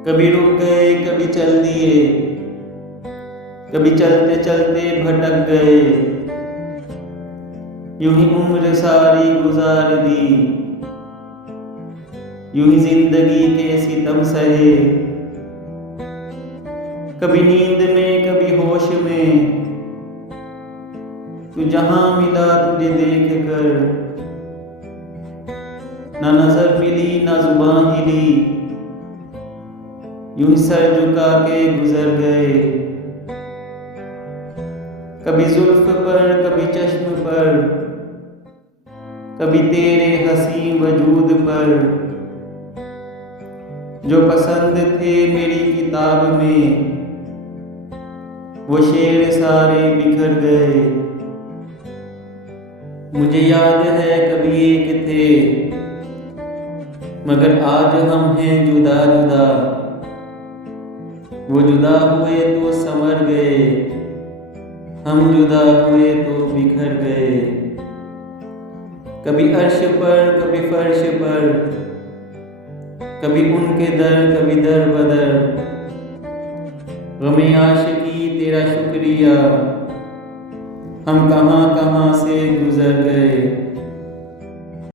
कभी रुक गए कभी चल दिए, कभी चलते चलते भटक गए। यूं ही उम्र सारी गुजार दी, यूं ही जिंदगी के सितम सहे। कभी नींद में कभी होश में, तू जहां मिला तुझे देख कर। ना नजर मिली ना जुबान हिली, यूं ही सर झुका के गुजर गए। कभी जुल्फ पर कभी चश्म पर, कभी तेरे हंसी वजूद पर। जो पसंद थे मेरी किताब में, वो शेर सारे बिखर गए। मुझे याद है कभी एक थे, मगर आज हम हैं जुदा जुदा। वो जुदा हुए तो संवर गए, हम जुदा हुए तो बिखर गए। कभी अर्श पर कभी फर्श पर, कभी उनके दर कभी दर बदर। गमे आशिकी तेरा शुक्रिया, हम कहां कहां से गुजर गए।